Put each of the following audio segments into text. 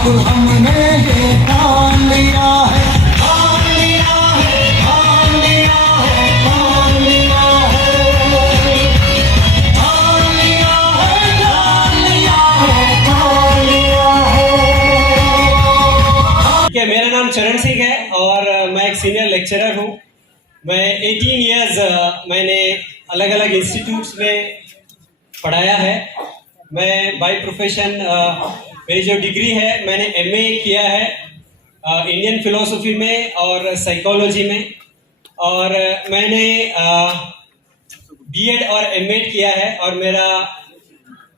अब हमने ये ठान लिया है, ठान लिया है, ठान लिया है, ठान लिया है, ठान लिया है, ठान लिया है, ठान लिया है। मेरा नाम चरण सिंह है और मैं एक सीनियर लेक्चरर हूँ। मैं 18 इयर्स मैंने अलग अलग इंस्टीट्यूट्स में पढ़ाया है। मैं बाय प्रोफेशन मेरी जो डिग्री है मैंने एमए किया है इंडियन फिलोसफी में और साइकोलॉजी में, और मैंने बीएड और एमएड किया है, और मेरा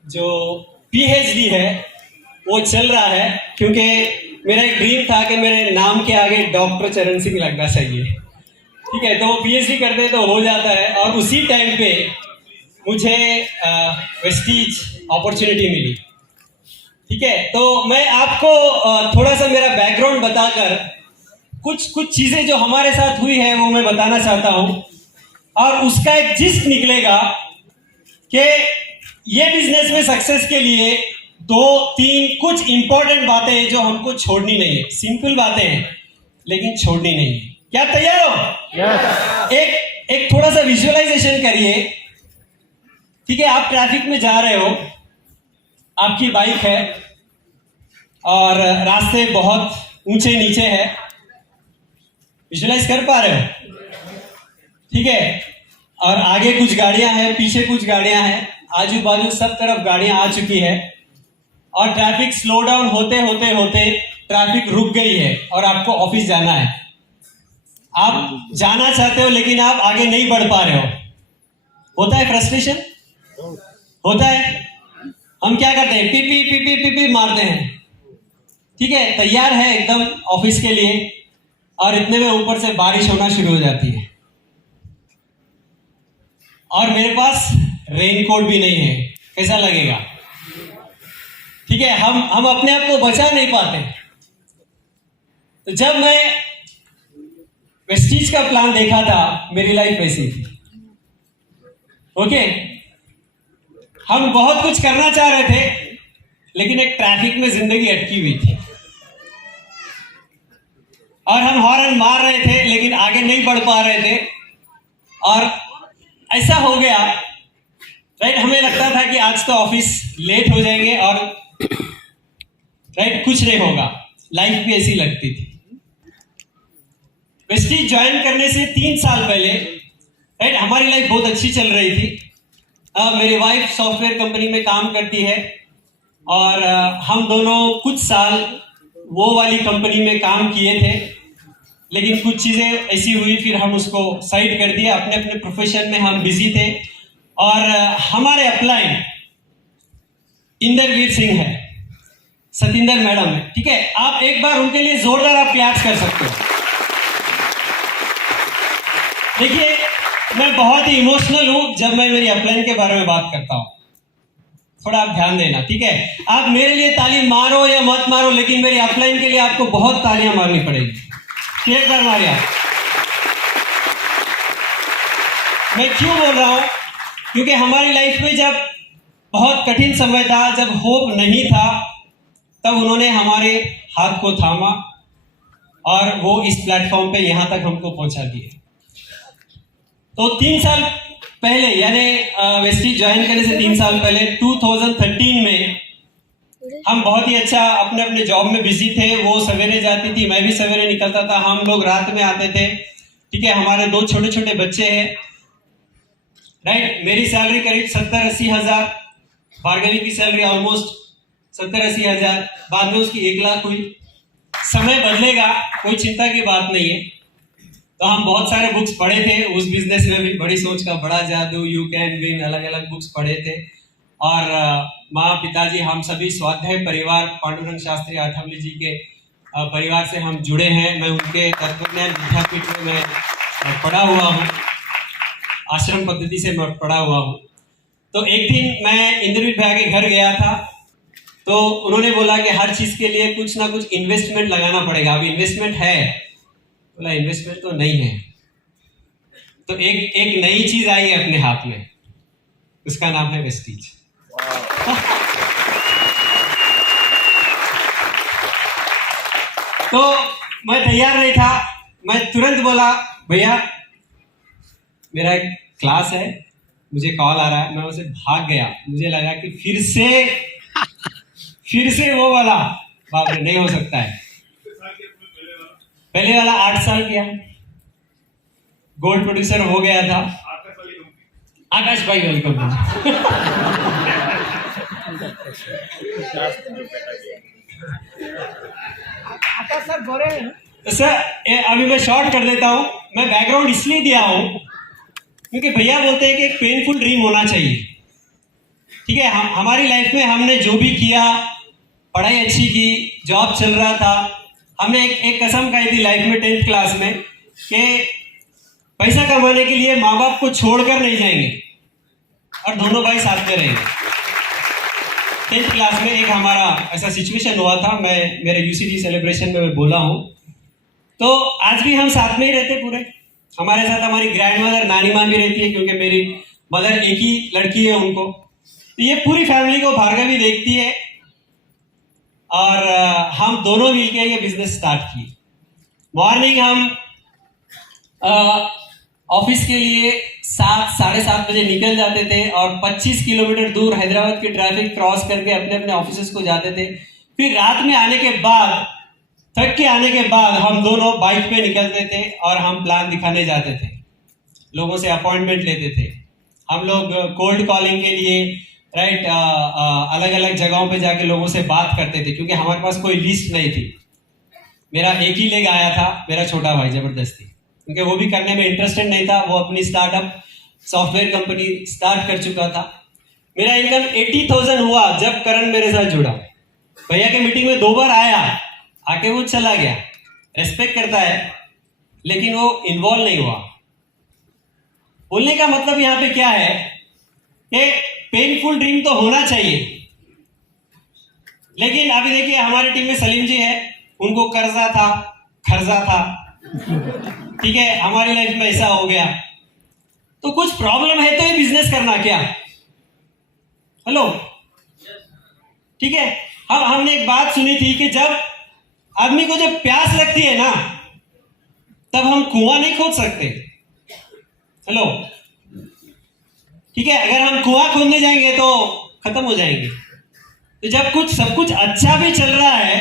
जो पीएचडी है वो चल रहा है, क्योंकि मेरा एक ड्रीम था कि मेरे नाम के आगे डॉक्टर चरण सिंह लगना चाहिए। ठीक है, तो वो पीएचडी करते तो हो जाता है, और उसी टाइम पे मुझे वेस्टीज अपॉर्चुनिटी मिली। ठीक है, तो मैं आपको थोड़ा सा मेरा बैकग्राउंड बताकर कुछ चीजें जो हमारे साथ हुई है वो मैं बताना चाहता हूं, और उसका एक जिस्ट निकलेगा कि ये बिजनेस में सक्सेस के लिए 2-3 कुछ इंपॉर्टेंट बातें हैं जो हमको छोड़नी नहीं है। सिंपल बातें हैं लेकिन छोड़नी नहीं है। क्या तैयार हो? yes. एक थोड़ा सा विजुअलाइजेशन करिए। ठीक है, आप ट्रैफिक में जा रहे हो, आपकी बाइक है और रास्ते बहुत ऊंचे नीचे है। विजुअलाइज कर पा रहे हो? ठीक है, और आगे कुछ गाड़ियां हैं, पीछे कुछ गाड़ियां हैं, आजू बाजू सब तरफ गाड़ियां आ चुकी है, और ट्रैफिक स्लो डाउन होते होते होते ट्रैफिक रुक गई है और आपको ऑफिस जाना है। आप जाना चाहते हो लेकिन आप आगे नहीं बढ़ पा रहे हो। होता है फ्रस्ट्रेशन? होता है। हम क्या करते हैं? पीपी पीपी पीपी मारते हैं। ठीक है, तैयार है एकदम ऑफिस के लिए, और इतने में ऊपर से बारिश होना शुरू हो जाती है, और मेरे पास रेनकोट भी नहीं है। कैसा लगेगा? ठीक है, हम अपने आप को बचा नहीं पाते। तो जब मैं वेस्टीज का प्लान देखा था, मेरी लाइफ वैसी थी। ओके, हम बहुत कुछ करना चाह रहे थे लेकिन एक ट्रैफिक में जिंदगी अटकी हुई थी, और हम हॉर्न मार रहे थे लेकिन आगे नहीं बढ़ पा रहे थे, और ऐसा हो गया। राइट, हमें लगता था कि आज तो ऑफिस लेट हो जाएंगे और राइट कुछ नहीं होगा। लाइफ भी ऐसी लगती थी। वेस्टीज ज्वाइन करने से 3 साल पहले राइट हमारी लाइफ बहुत अच्छी चल रही थी। मेरी वाइफ सॉफ्टवेयर कंपनी में काम करती है, और हम दोनों कुछ साल वो वाली कंपनी में काम किए थे, लेकिन कुछ चीजें ऐसी हुई, फिर हम उसको साइड कर दिए। अपने अपने प्रोफेशन में हम बिजी थे, और हमारे अपलाइन इंद्रवीर सिंह है, सतिंदर मैडम है। ठीक है, आप एक बार उनके लिए जोरदार आप क्लैप्स कर सकते हो। देखिए, मैं बहुत ही इमोशनल हूं जब मैं मेरी अपलाइन के बारे में बात करता हूं। थोड़ा आप ध्यान देना। ठीक है, आप मेरे लिए ताली मारो या मत मारो, लेकिन मेरी अपलाइन के लिए आपको बहुत तालियां मारनी पड़ेगी। एक बार मारिए आप। मैं क्यों बोल रहा हूं? क्योंकि हमारी लाइफ में जब बहुत कठिन समय था, जब होप नहीं था, तब उन्होंने हमारे हाथ को थामा, और वो इस प्लेटफॉर्म पे यहां तक हमको पहुंचा दिए। तो 3 साल पहले, यानी वेस्टीज ज्वाइन करने से 3 साल पहले 2013 में हम बहुत ही अच्छा अपने अपने जॉब में बिजी थे। वो सवेरे जाती थी, मैं भी सवेरे निकलता था, हम लोग रात में आते थे। ठीक है, हमारे 2 छोटे छोटे बच्चे हैं। राइट, मेरी सैलरी करीब 70-80 हजार, भार्गवी की सैलरी ऑलमोस्ट 70-80 हजार, बाद में उसकी 1 लाख हुई। समय बदलेगा, कोई चिंता की बात नहीं है। तो हम बहुत सारे बुक्स पढ़े थे उस बिजनेस में भी, बड़ी सोच का बड़ा जादू, यू कैन विन, अलग अलग बुक्स पढ़े थे। और माँ पिताजी हम सभी स्वाध्याय परिवार पांडुरंग शास्त्री आठवले जी के परिवार से हम जुड़े हैं। मैं उनके तत्वज्ञान विद्यापीठ में मैं पढ़ा हुआ हूँ, आश्रम पद्धति से मैं पढ़ा हुआ हूँ। तो एक दिन मैं इंद्रवीर भैया के घर गया था, तो उन्होंने बोला कि हर चीज के लिए कुछ ना कुछ इन्वेस्टमेंट लगाना पड़ेगा। अब इन्वेस्टमेंट है? बोला इन्वेस्टमेंट तो नहीं है। तो एक नई चीज आई है अपने हाथ में, उसका नाम है वेस्टीज। तो मैं तैयार नहीं था, मैं तुरंत बोला भैया मेरा एक क्लास है, मुझे कॉल आ रहा है। मैं उसे भाग गया, मुझे लगा कि फिर से वो वाला, बाप रे नहीं हो सकता है। पहले वाला 8 साल किया, गोल्ड प्रोड्यूसर हो गया था। आकाश भाई वेलकम। आकाश सर गोरे हैं। सर अभी मैं शॉर्ट कर देता हूँ। मैं बैकग्राउंड इसलिए दिया हूँ क्योंकि भैया बोलते हैं कि एक पेनफुल ड्रीम होना चाहिए। ठीक है, हमारी लाइफ में हमने जो भी किया, पढ़ाई अच्छी की, जॉब चल रहा था, हमने एक कसम खाई थी लाइफ में 10th क्लास में कि पैसा कमाने के लिए माँ बाप को छोड़कर नहीं जाएंगे और दोनों भाई साथ में रहेंगे। 10th क्लास में एक हमारा ऐसा सिचुएशन हुआ था, मैं मेरे यूसीडी सेलिब्रेशन में मैं बोला हूँ। तो आज भी हम साथ में ही रहते पूरे। हमारे साथ हमारी ग्रैंड मदर नानी माँ भी रहती है क्योंकि मेरी मदर एक ही लड़की है उनको। तो ये पूरी फैमिली को भार्गवी देखती है और हम दोनों मिलकर ये बिजनेस स्टार्ट किए। मॉर्निंग हम ऑफिस के लिए 7 साढ़े 7 बजे निकल जाते थे और 25 किलोमीटर दूर हैदराबाद की ट्रैफिक क्रॉस करके अपने अपने ऑफिस को जाते थे। फिर रात में आने के बाद, थक के आने के बाद हम दोनों बाइक पे निकलते थे और हम प्लान दिखाने जाते थे, लोगों से अपॉइंटमेंट लेते थे। हम लोग कोल्ड कॉलिंग के लिए राइट अलग अलग जगहों पे जाके लोगों से बात करते थे क्योंकि हमारे पास कोई लिस्ट नहीं थी। मेरा एक ही लेग आया था, मेरा छोटा भाई जबरदस्ती, क्योंकि वो भी करने में इंटरेस्टेड नहीं था। वो अपनी स्टार्टअप सॉफ्टवेयर कंपनी स्टार्ट कर चुका था। मेरा इनकम 80,000 हुआ जब करण मेरे साथ जुड़ा। भैया के मीटिंग में 2 बार आया, आके वो चला गया। रेस्पेक्ट करता है लेकिन वो इन्वॉल्व नहीं हुआ। बोलने का मतलब यहाँ पे क्या है कि पेनफुल ड्रीम तो होना चाहिए, लेकिन अभी देखिए हमारी टीम में सलीम जी है, उनको कर्जा था, खर्जा था। ठीक है, हमारी लाइफ में ऐसा हो गया। तो कुछ प्रॉब्लम है तो ये बिजनेस करना क्या? हेलो, ठीक है। हमने एक बात सुनी थी कि जब आदमी को जब प्यास लगती है ना, तब हम कुआं नहीं खोद सकते। हेलो, ठीक है, अगर हम कुआं खोदने जाएंगे तो खत्म हो जाएंगे। तो जब सब कुछ अच्छा भी चल रहा है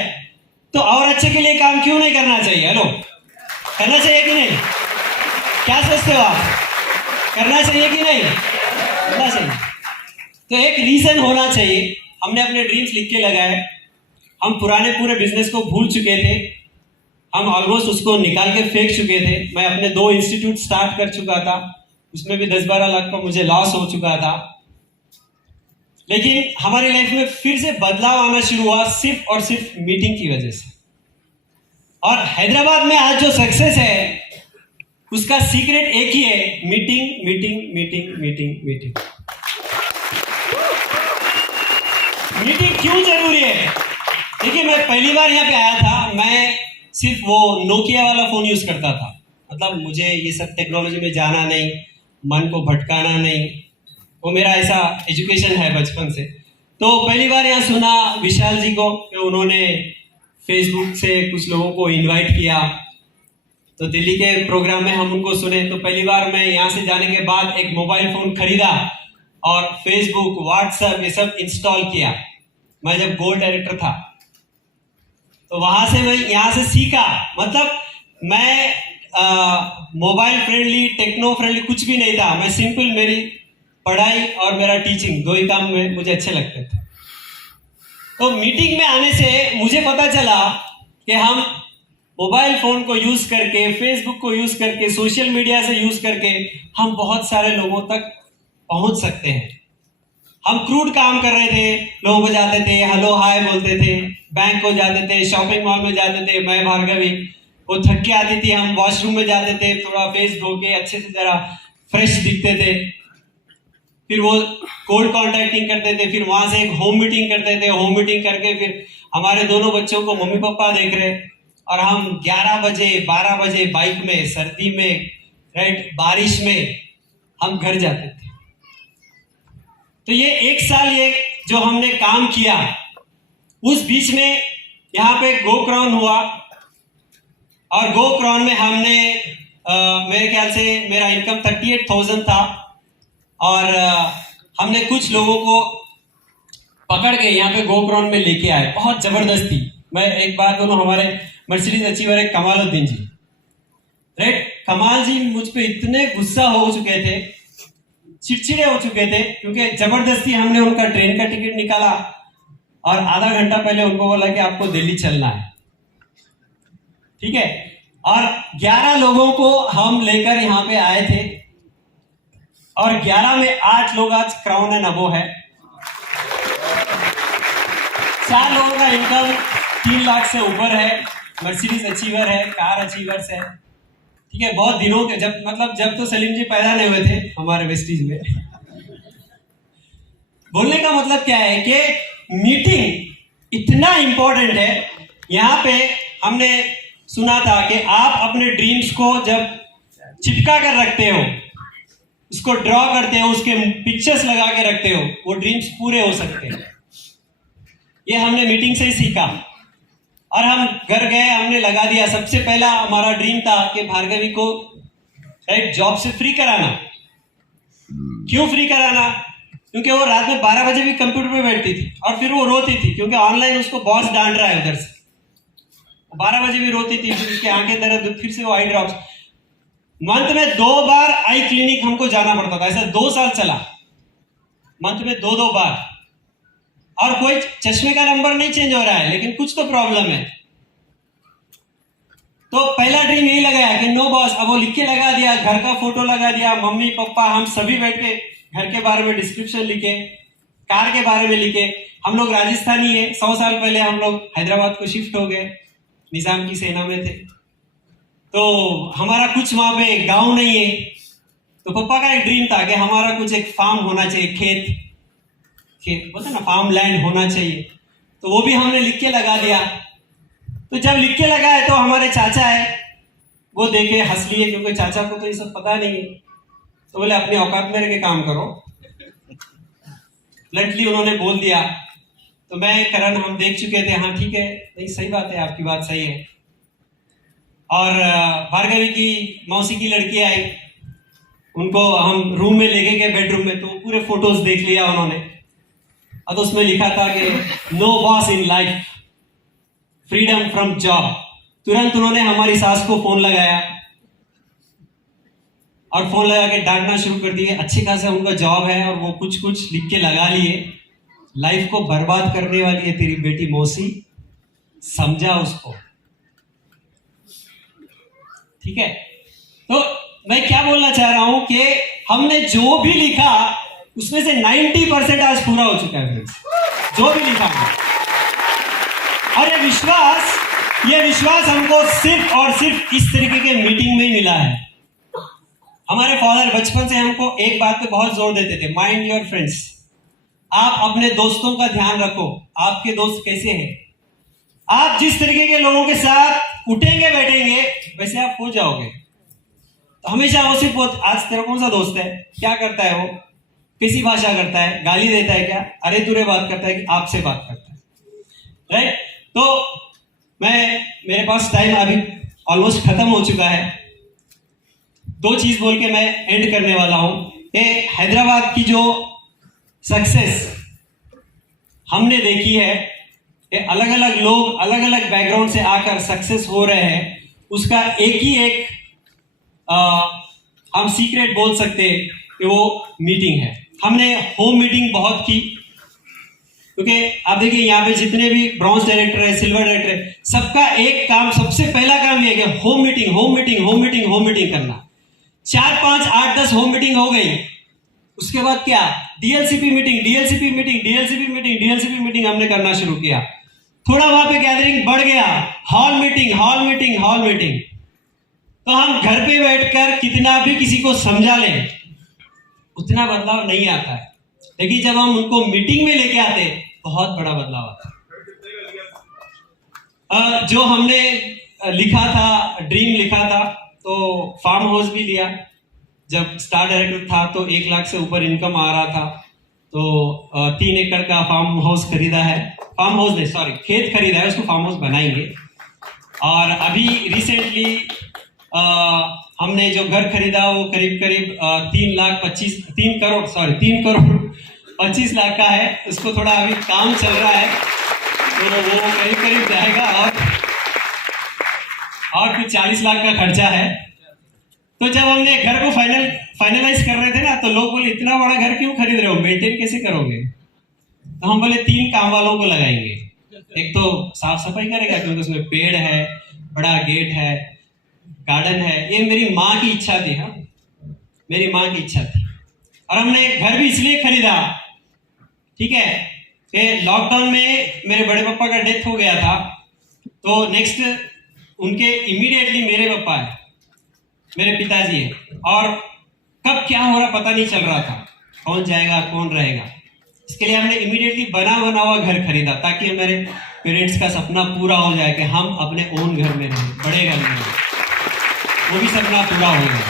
तो और अच्छे के लिए काम क्यों नहीं करना चाहिए? हेलो, करना चाहिए कि नहीं? क्या सोचते हो आप? करना चाहिए कि नहीं? करना चाहिए। तो एक रीजन होना चाहिए। हमने अपने ड्रीम्स लिख के लगाए। हम पुराने पूरे बिजनेस को भूल चुके थे, हम ऑलमोस्ट उसको निकाल के फेंक चुके थे। मैं अपने 2 इंस्टीट्यूट स्टार्ट कर चुका था, उसमें भी 10-12 लाख का मुझे लॉस हो चुका था। लेकिन हमारी लाइफ में फिर से बदलाव आना शुरू हुआ सिर्फ और सिर्फ मीटिंग की वजह से। और हैदराबाद में आज जो सक्सेस है उसका सीक्रेट एक ही है, meeting meeting meeting meeting meeting. Meeting क्यों जरूरी है? देखिए, मैं पहली बार यहाँ पे आया था, मैं सिर्फ वो नोकिया वाला फोन यूज करता था। मतलब मुझे ये सब टेक्नोलॉजी में जाना नहीं, मन को भटकाना नहीं, वो मेरा ऐसा एजुकेशन है बचपन से। तो पहली बार यहाँ सुना विशाल जी को कि उन्होंने फेसबुक से कुछ लोगों को इनवाइट किया, तो दिल्ली के प्रोग्राम में हम उनको सुने। तो पहली बार मैं यहाँ से जाने के बाद एक मोबाइल फोन खरीदा और फेसबुक, व्हाट्सएप ये सब इंस्टॉल किया। मैं जब गोल्ड डायरेक्टर था तो वहां से मैं यहाँ से सीखा। मतलब मैं मोबाइल फ्रेंडली, टेक्नो फ्रेंडली कुछ भी नहीं था। मैं सिंपल, मेरी पढ़ाई और मेरा टीचिंग 2 ही काम में मुझे अच्छे लगते थे। तो मीटिंग में आने से मुझे पता चला कि हम मोबाइल फोन को यूज करके, फेसबुक को यूज करके, सोशल मीडिया से यूज करके हम बहुत सारे लोगों तक पहुंच सकते हैं। हम क्रूड काम कर रहे थे, लोगों को जाते थे, हेलो हाय बोलते थे, बैंक को जाते थे, शॉपिंग मॉल में जाते थे। मैं भार्गवी, वो थक के आती थी, हम वॉशरूम में जाते थे, थोड़ा फेस धो के अच्छे से जरा फ्रेश दिखते थे। फिर वो कोल्ड कॉन्टैक्टिंग करते थे, फिर वहां से एक होम मीटिंग करते थे। होम मीटिंग करके फिर हमारे दोनों बच्चों को मम्मी पापा देख रहे और हम 11 बजे 12 बजे बाइक में, सर्दी में, राइट, बारिश में हम घर जाते थे। तो ये 1 साल ये जो हमने काम किया, उस बीच में यहाँ पे गोक्राउन हुआ, और GoCron में हमने मेरे ख्याल से मेरा इनकम 38,000 था और हमने कुछ लोगों को पकड़ के यहाँ पे GoCron में लेके आए, बहुत जबरदस्ती। मैं एक बात बोलूं, हमारे मर्सिडीज अचीवर है कमालुद्दीन जी, राइट। कमाल जी मुझ पे इतने गुस्सा हो चुके थे, चिड़चिड़े हो चुके थे, क्योंकि जबरदस्ती हमने उनका ट्रेन का टिकट निकाला और आधा घंटा पहले उनको बोला कि आपको दिल्ली चलना है, ठीक है। और 11 लोगों को हम लेकर यहाँ पे आए थे और 11 में 8 लोग आज क्राउन एंड अबो है। 4 लोगों का इनकम 3 लाख से ऊपर है, मर्सिडीज अचीवर है, कार अचीवर्स है, ठीक है। बहुत दिनों के जब तो सलीम जी पैदा नहीं हुए थे हमारे वेस्टीज में। बोलने का मतलब क्या है कि मीटिंग इतना इंपॉर्टेंट है। यहाँ पे हमने सुना था कि आप अपने ड्रीम्स को जब चिपका कर रखते हो, उसको ड्रॉ करते हो, उसके पिक्चर्स लगा के रखते हो, वो ड्रीम्स पूरे हो सकते हैं। ये हमने मीटिंग से ही सीखा और हम घर गए, हमने लगा दिया। सबसे पहला हमारा ड्रीम था कि भार्गवी को राइट जॉब से फ्री कराना। क्यों फ्री कराना? क्योंकि वो रात में 12 बजे भी कंप्यूटर पे बैठती थी और फिर वो रोती थी क्योंकि ऑनलाइन उसको बॉस डांट रहा है उधर से। 12 बजे भी रोती थी, फिर उसकी आंखें दर्द, फिर से वो आई ड्रॉप्स। मंथ में 2 बार आई क्लिनिक हमको जाना पड़ता था। ऐसा 2 साल चला, मंथ में 2 बार। और कोई चश्मे का नंबर नहीं चेंज हो रहा है, लेकिन कुछ तो प्रॉब्लम है। तो पहला ड्रीम यही लगाया कि नो बॉस। अब वो लिख के लगा दिया, घर का फोटो लगा दिया, मम्मी पापा हम सभी बैठ के घर के बारे में डिस्क्रिप्शन लिखे, कार के बारे में लिखे। हम लोग राजस्थानी है, 100 साल पहले हम लोग हैदराबाद को शिफ्ट हो गए, निजाम की सेना में थे, तो हमारा कुछ वहां पे गांव नहीं है। तो पापा का एक ड्रीम था कि हमारा कुछ एक फार्म होना चाहिए, खेत बोलते ना, फार्म लैंड होना चाहिए। तो वो भी हमने लिख के लगा दिया। तो जब लिख के लगाए तो हमारे चाचा है, वो देखे हंस लिए, क्योंकि चाचा को तो ये सब पता नहीं है। तो बोले अपने औकात में रह के काम करो, ब्लंटली उन्होंने बोल दिया। तो मैं करण हम देख चुके थे, हाँ ठीक है, नहीं सही बात है, आपकी बात सही है। और भार्गवी की मौसी की लड़की आई, उनको हम रूम में लेके गए, बेडरूम में, तो पूरे फोटोज देख लिया उन्होंने। और तो उसमें लिखा था कि no boss in life, freedom from job. तुरंत उन्होंने हमारी सास को फोन लगाया और फोन लगा के डांटना शुरू कर दिए। अच्छे खासा उनका जॉब है और वो कुछ लिख के लगा लिए। लाइफ को बर्बाद करने वाली है तेरी बेटी मौसी, समझा उसको, ठीक है। तो मैं क्या बोलना चाह रहा हूं कि हमने जो भी लिखा उसमें से 90% आज पूरा हो चुका है फ्रेंड्स, जो भी लिखा है। और ये विश्वास हमको सिर्फ और सिर्फ इस तरीके के मीटिंग में ही मिला है। हमारे फादर बचपन से हमको एक बात पे बहुत जोर देते थे, माइंड योर फ्रेंड्स। आप अपने दोस्तों का ध्यान रखो, आपके दोस्त कैसे हैं। आप जिस तरीके के लोगों के साथ उठेंगे बैठेंगे वैसे आप हो जाओगे। तो हमेशा वो सिर्फ आज तेरा कौन सा दोस्त है, क्या करता है, वो किसी भाषा करता है, गाली देता है क्या, अरे तुरे बात करता है कि आपसे बात करता है, राइट। तो मेरे पास टाइम अभी ऑलमोस्ट खत्म हो चुका है। 2 चीज बोल के मैं एंड करने वाला हूं कि हैदराबाद की जो सक्सेस हमने देखी है कि अलग अलग लोग अलग अलग बैकग्राउंड से आकर सक्सेस हो रहे हैं, उसका एक हम सीक्रेट बोल सकते हैं कि वो मीटिंग है। हमने होम मीटिंग बहुत की, क्योंकि आप देखिए यहाँ पे जितने भी ब्रॉन्ज डायरेक्टर है, सिल्वर डायरेक्टर है, सबका एक काम, सबसे पहला काम ये है कि होम मीटिंग करना। 4, 5, 8, 10 होम मीटिंग हो गई। उसके बाद क्या, डीएलसीपी मीटिंग हमने करना शुरू किया। थोड़ा वहां पे गैदरिंग बढ़ गया, हॉल मीटिंग। तो हम घर पे बैठकर कितना भी किसी को समझा लें, उतना बदलाव नहीं आता है, लेकिन जब हम उनको मीटिंग में लेके आते बहुत बड़ा बदलाव आता है। जो हमने लिखा था, ड्रीम लिखा था, तो फार्म हाउस भी लिया। जब स्टार डायरेक्टर था तो 1 लाख से ऊपर इनकम आ रहा था, तो 3 एकड़ का फार्म हाउस खरीदा है, खेत खरीदा है, उसको फार्म हाउस बनाएंगे। और अभी रिसेंटली हमने जो घर खरीदा वो करीब करीब 3 करोड़ 25 लाख का है। उसको थोड़ा अभी काम चल रहा है तो वो करीब करीब जाएगा और कुछ 40 लाख का खर्चा है। तो जब हमने घर को फाइनलाइज कर रहे थे ना, तो लोग बोले इतना बड़ा घर क्यों खरीद रहे हो, मेंटेन कैसे करोगे? तो हम बोले 3 काम वालों को लगाएंगे। एक तो साफ सफाई करेगा क्योंकि उसमें पेड़ है, बड़ा गेट है, गार्डन है। ये मेरी माँ की इच्छा थी। हाँ, मेरी माँ की इच्छा थी। और हमने घर भी इसलिए खरीदा, ठीक है, कि लॉकडाउन में मेरे बड़े पापा का डेथ हो गया था। तो नेक्स्ट उनके इमीडिएटली मेरे पापा है, मेरे पिताजी है, और कब क्या हो रहा पता नहीं चल रहा था, कौन जाएगा कौन रहेगा। इसके लिए हमने इमीडिएटली बना हुआ घर खरीदा ताकि हमारे पेरेंट्स का सपना पूरा हो जाए कि हम अपने ओन घर में रहें, बड़े घर में रहें। वो भी सपना पूरा हो गया।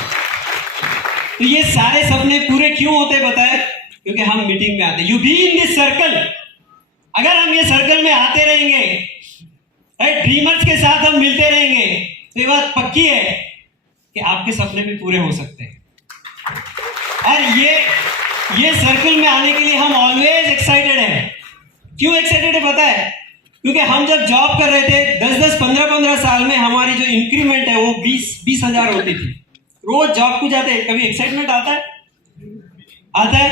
तो ये सारे सपने पूरे क्यों होते बताए? क्योंकि हम मीटिंग में आते। You be in this circle. अगर हम ये सर्कल में आते रहेंगे, ड्रीमर्स के साथ हम मिलते रहेंगे, तो ये बात पक्की है कि आपके सपने भी पूरे हो सकते हैं। और ये सर्कल में आने के लिए हम ऑलवेज एक्साइटेड हैं। क्यों एक्साइटेड है पता है? क्योंकि हम जब जॉब कर रहे थे 10-10, 15-15 साल में हमारी जो इंक्रीमेंट है वो 20 हजार होती थी। रोज जॉब को जाते हैं, कभी एक्साइटमेंट आता है?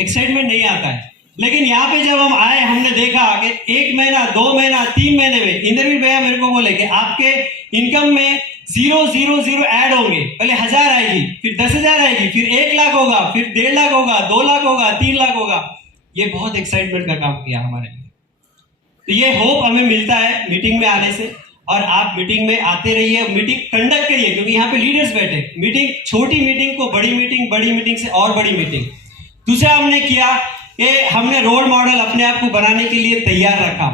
एक्साइटमेंट नहीं आता है। लेकिन यहाँ पे जब हम आए, हमने देखा कि 1 महीना 2 महीना 3 महीने में इंद्रवीर भैया मेरे को बोले कि आपके इनकम में 0 ऐड होंगे। पहले 1000 आएगी, फिर 10,000 आएगी, फिर 1 लाख होगा, फिर 1.5 लाख होगा, 2 लाख होगा, 3 लाख होगा। ये बहुत एक्साइटमेंट का काम किया हमारे लिए। तो ये होप हमें मिलता है मीटिंग में आने से। और आप मीटिंग में आते रहिए, मीटिंग कंडक्ट करिए, क्योंकि यहाँ पे लीडर्स बैठे। मीटिंग, छोटी मीटिंग को बड़ी मीटिंग से और बड़ी मीटिंग। दूसरा हमने किया कि हमने रोल मॉडल अपने आप को बनाने के लिए तैयार रखा,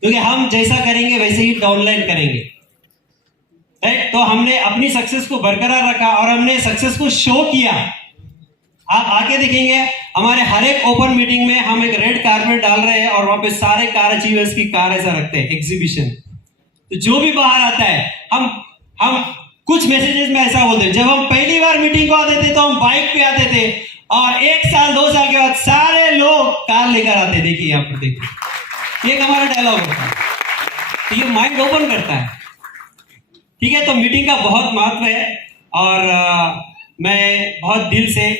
क्योंकि हम जैसा करेंगे वैसे ही डाउनलाइन करेंगे, राइट? तो हमने अपनी सक्सेस को बरकरार रखा और हमने सक्सेस को शो किया। आप आके देखेंगे हमारे हर एक ओपन मीटिंग में हम एक रेड कारपेट डाल रहे हैं और वहां पे सारे कार अचीवर्स की कार ऐसा रखते हैं, एग्जीबिशन। तो जो भी बाहर आता है, हम कुछ मैसेजेस में ऐसा बोलते हैं, जब हम पहली बार मीटिंग को आते थे तो हम बाइक पे आते थे, और 1 साल 2 साल के बाद सारे लोग कार लेकर आते। देखिए यहाँ पर, देखिए, एक हमारा डायलॉग होता है। तो ये माइंड ओपन करता है, ठीक है? तो मीटिंग का बहुत महत्व है। और मैं बहुत दिल से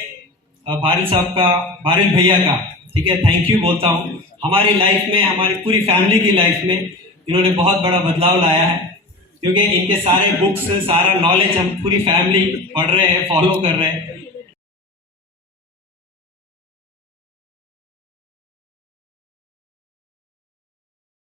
भारिल भैया का, ठीक है, थैंक यू बोलता हूँ। हमारी लाइफ में, हमारी पूरी फैमिली की लाइफ में इन्होंने बहुत बड़ा बदलाव लाया है, क्योंकि इनके सारे बुक्स, सारा नॉलेज हम पूरी फैमिली पढ़ रहे हैं, फॉलो कर रहे हैं।